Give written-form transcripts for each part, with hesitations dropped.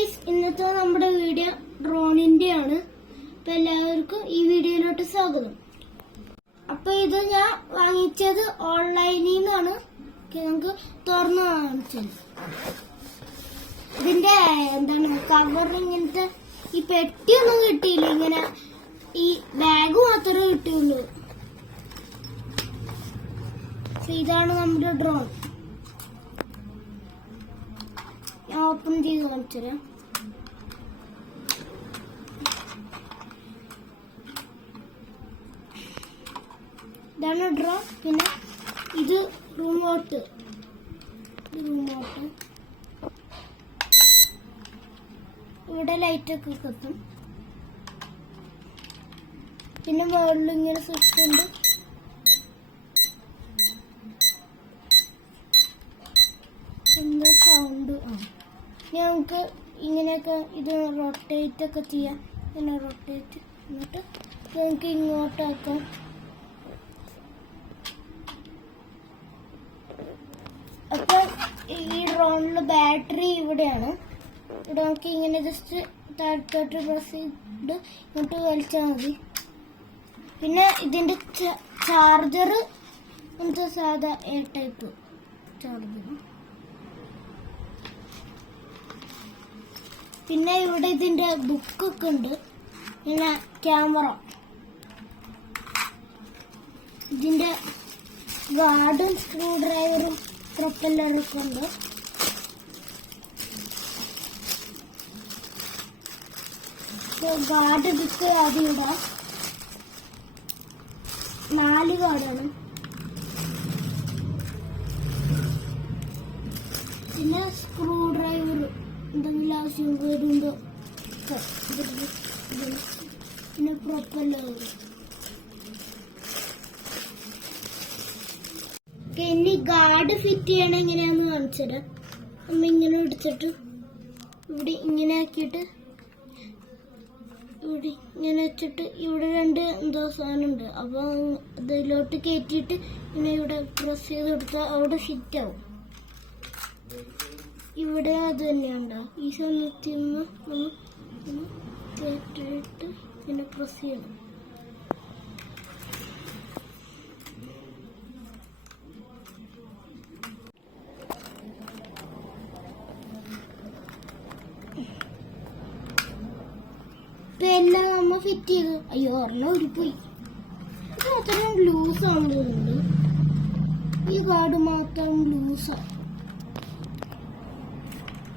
Guys, ഇന്നത്തെ നമ്മുടെ video ഡ്രോണിന്റെ ആണ്. അപ്പൊ എല്ലാവർക്കും ഈ വീഡിയോയിലോട്ട് സ്വാഗതം. അപ്പൊ ഇത് ഞാൻ വാങ്ങിച്ചത് ഓൺലൈനിൽ നിന്നാണ്. നമുക്ക് തുറന്നു കാണിച്ചത്. ഇതിന്റെ കവർ ഇങ്ങനത്തെ ഈ പെട്ടിയൊന്നും കിട്ടിയില്ല. ഇങ്ങനെ ഈ ബാഗ് മാത്രമേ കിട്ടിയുള്ളൂ. ഇതാണ് നമ്മുടെ ഡ്രോൺ. ഞാൻ ഓപ്പൺ ചെയ്ത് കാണിച്ചുതരാം. ഇതാണ് ഡ്രോൺ. പിന്നെ ഇത് റിമോട്ട്. ഇവിടെ ലൈറ്റൊക്കെ കത്തും. പിന്നെ മുകളിൽ ഇങ്ങനെ സ്വിച്ച് ഉണ്ട്. എന്താ സൗണ്ട്? നമുക്ക് ഇങ്ങനെയൊക്കെ ഇത് റൊട്ടേറ്റ് ഒക്കെ ചെയ്യാം. ഇങ്ങനെ റൊട്ടേറ്റ് എന്നിട്ട് നമുക്ക് ഇങ്ങോട്ടാക്കാം. അപ്പൊ ഈ ഡ്രോണിന്റെ ബാറ്ററി ഇവിടെയാണ്. ഇവിടെ നമുക്ക് ഇങ്ങനെ ജസ്റ്റ് താഴത്തോട്ട് പ്രസ് ചെയ്ത് ഇങ്ങോട്ട് വലിച്ചാൽ മതി. പിന്നെ ഇതിന്റെ ചാർജർ നമുക്ക് സാധാ എ ടൈപ്പ് ചാർജർ. പിന്നെ ഇവിടെ ഇതിന്റെ ബുക്കൊക്കെ ഉണ്ട്. പിന്നെ ക്യാമറ, ഇതിന്റെ ഗാർഡും സ്ക്രൂ ഡ്രൈവറും പ്രൊപ്പല്ലറൊക്കെ ഉണ്ട്. ഗാർഡ് ബുക്ക് ആദ്യം ഇടാം. 4 ഗാർഡാണ്. പിന്നെ സ്ക്രൂ ഡ്രൈവർ എന്തെങ്കിലും ആവശ്യം വരുമ്പോ, പിന്നെ പ്രൊപ്പല്ലർ. ഇനി ഗാർഡ് ഫിറ്റ് ചെയ്യണ എങ്ങനെയാന്ന് കാണിച്ചത്. നമ്മ ഇങ്ങനെ എടുത്തിട്ട് ഇവിടെ ഇങ്ങനെ ആക്കിയിട്ട് ഇവിടെ ഇങ്ങനെ വെച്ചിട്ട് ഇവിടെ 2 എന്തോ സാധനം ഉണ്ട്. അപ്പൊ അതിലോട്ട് കയറ്റിയിട്ട് ഇങ്ങനെ ഇവിടെ പ്രസ് ചെയ്ത് കൊടുത്താൽ അവിടെ ഫിറ്റ് ആവും. ഇവിടെ അത് തന്നെയുണ്ടോ. ഈ സമയത്ത് കയറ്റിയിട്ട് ഇങ്ങനെ പ്രസ് ചെയ്യണം. ഇപ്പൊ എല്ലാം നമ്മ ഫിറ്റ് ചെയ്തു. അയ്യോ, ഒരെണ്ണം ഉരുപ്പോയി. ഇത് അത്രയും ലൂസാണ് തോന്നുന്നുണ്ട്. ഈ കാർഡ് മാത്രം ലൂസാണ്.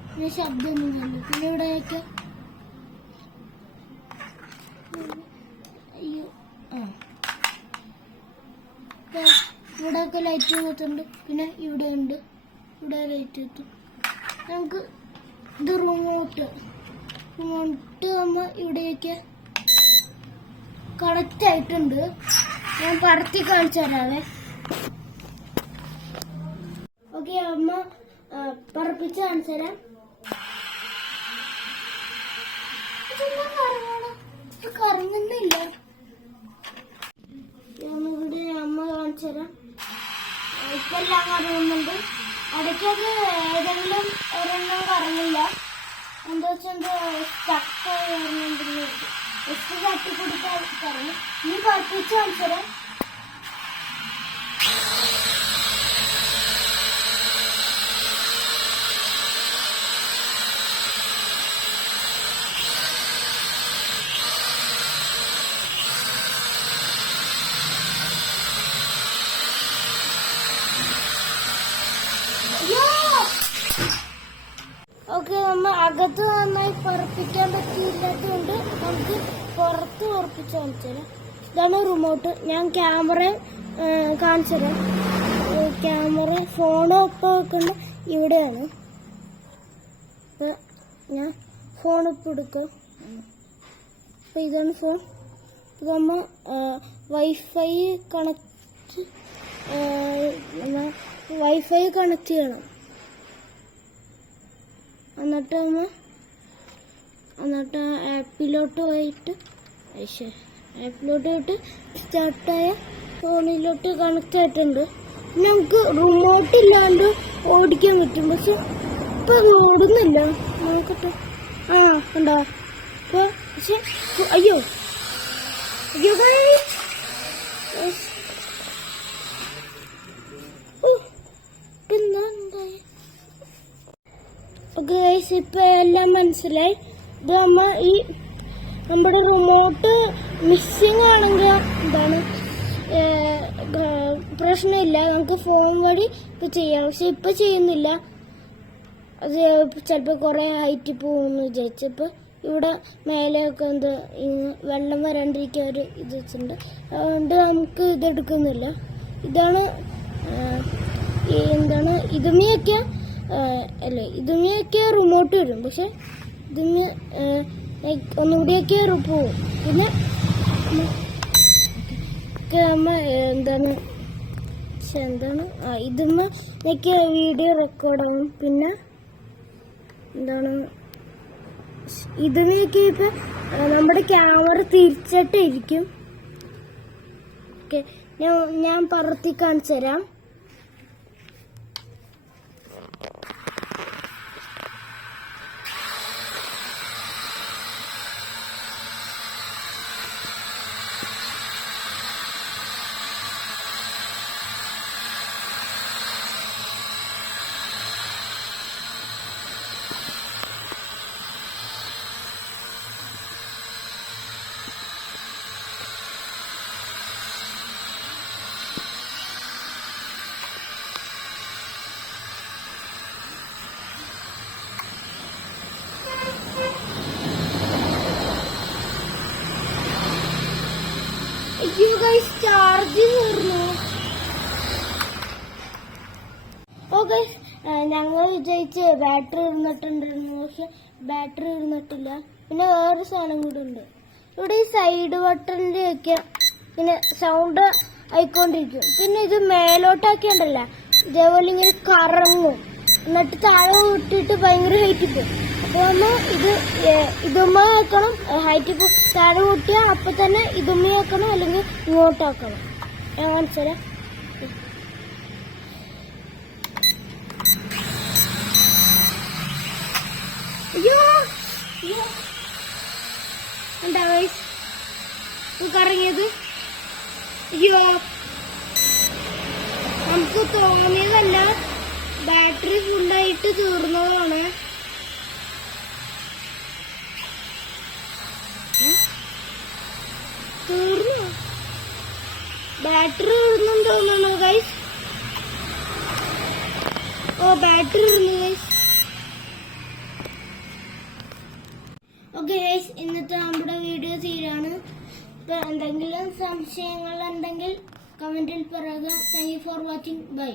പിന്നെ ശബ്ദമൊന്നും. പിന്നെ ഇവിടെയൊക്കെ അയ്യോ ഇവിടെയൊക്കെ ലൈറ്റ് കത്തുണ്ട്. പിന്നെ ഇവിടെ ഉണ്ട്, ഇവിടെ ലൈറ്റ് കത്തും. നമുക്ക് ഇത് റിമോട്ട് നമ്മ ഇവിടെയൊക്കെ കണക്റ്റ് ആയിട്ടുണ്ട്. ഞാൻ പടത്തി കാണിച്ചു തരാവേ. ഓക്കെ, അമ്മ പറപ്പിച്ച് കാണിച്ചു തരാം. കറങ്ങുന്നില്ല. ഇവിടെ അമ്മ കാണിച്ചു തരാം. ഇപ്പൊ എല്ലാം കറങ്ങുന്നുണ്ട്. ഇടയ്ക്കത് ഏതെങ്കിലും ഒരെണ്ണം കറങ്ങില്ല. എന്താ വെച്ചാൽ സ്റ്റക്ക് ജസ്റ്റ് തട്ടി കൊടുക്കാൻ കറങ്ങും. ഈ പറപ്പിച്ച് കാണിച്ചു തരാം. ഓക്കെ, നമ്മ അകത്ത് നന്നായി പറപ്പിക്കാൻ പറ്റിയില്ലാത്തതുകൊണ്ട് നമുക്ക് പുറത്ത് ഉറപ്പിച്ച് കാണിച്ചുതരാം. ഇതാണ് റിമോട്ട്. ഞാൻ ക്യാമറ കാണിച്ചു തരാം. ക്യാമറ ഫോണോ ഒപ്പം വെക്കുന്ന ഇവിടെയാണ്. ഇപ്പൊ ഞാൻ ഫോൺ ഇപ്പം എടുക്കാം. അപ്പൊ ഇതാണ് ഫോൺ. ഇത് നമ്മ വൈഫൈ കണക്ട് ചെയ്യണം. എന്നിട്ട് ആപ്പിലോട്ട് പോയിട്ട് സ്റ്റാർട്ടായ ഫോണിലോട്ട് കണക്ട് ആയിട്ടുണ്ട്. നമുക്ക് റിമോട്ട് ഇല്ലാണ്ട് ഓടിക്കാൻ പറ്റും. പക്ഷെ ഇപ്പൊ ഓടുന്നില്ല. നോക്കട്ടെ. ആ ഉണ്ടോ അപ്പൊ പക്ഷെ അയ്യോ അയ്യോ ഗൈസ് ഇപ്പൊ എല്ലാം മനസ്സിലായി. ഇത് നമ്മുടെ റിമോട്ട് മിസ്സിംഗ് ആണെങ്കിൽ എന്താണ് പ്രശ്നമില്ല, നമുക്ക് ഫോൺ വഴി ഇപ്പൊ ചെയ്യാം. പക്ഷെ ഇപ്പൊ ചെയ്യുന്നില്ല, അത് ചിലപ്പോൾ കുറെ ഹൈറ്റിൽ പോകുമെന്ന് വിചാരിച്ചപ്പോൾ ഇവിടെ മേലെയൊക്കെ വെള്ളം വരാണ്ടിരിക്കാൻ ഒരു ഇത് വെച്ചിട്ടുണ്ട്. അതുകൊണ്ട് നമുക്ക് ഇതെടുക്കുന്നില്ല. ഇതാണ് ഇതുമയൊക്കെ ഇതുമയൊക്കെ റിമോട്ട് വരും, പക്ഷെ ഇതിന് ഒന്നുകൂടിയൊക്കെ പോവും. പിന്നെ ഇതുമ്മൊക്കെ വീഡിയോ റെക്കോർഡാവും. പിന്നെ ഇതിനൊക്കെ ഇപ്പൊ നമ്മുടെ ക്യാമറ തിരിച്ചിട്ടിരിക്കും. ഓക്കെ, ഞാൻ പറത്തി കാണിച്ചു തരാം. ചാർജ് തീർന്നു. ഓക്കെ, ഞങ്ങൾ വിചാരിച്ച് ബാറ്ററി ഇരുന്നിട്ടുണ്ടായിരുന്നു, പക്ഷെ ബാറ്ററി ഇരുന്നിട്ടില്ല. പിന്നെ വേറൊരു സാധനം കൂടെ ഉണ്ട്. ഇവിടെ ഈ സൈഡ് ബട്ടണിന്റെ ഒക്കെ ഇങ്ങനെ സൗണ്ട് ആയിക്കൊണ്ടിരിക്കും. പിന്നെ ഇത് മേലോട്ടാക്കിയുണ്ടല്ല, ഇതേപോലെ ഇങ്ങനെ കറങ്ങും, എന്നിട്ട് താഴെ വിട്ടിട്ട് ഭയങ്കര ഹൈറ്റിൽ പോകും. അപ്പോൾ ഇതുമ്മ വെക്കണം, ഹൈറ്റിൽ താഴെ കൂട്ടിയാൽ അപ്പൊ തന്നെ ഇതുമ്മ വെക്കണം, അല്ലെങ്കിൽ ഇങ്ങോട്ടാക്കണം. ഞാൻ മനസ്സിലാ. എന്താ കറങ്ങിയത്? അയ്യോ, നമുക്ക് തോന്നിയതല്ല, ബാറ്ററി ഫുള്ളായിട്ട് തീർന്നതാണ്. തീർന്നു, ബാറ്ററി ഇടുന്നു തോന്നുന്നു ഗൈസ്. ഓ, ബാറ്ററി ഇടുന്നു ഗൈസ്. ഓക്കെ ഗൈസ്, ഇന്നത്തെ നമ്മുടെ വീഡിയോ തീരാണ്. ഇപ്പൊ എന്തെങ്കിലും സംശയങ്ങൾ ഉണ്ടെങ്കിൽ കമന്റിൽ പറയുക. Thank you for watching. By.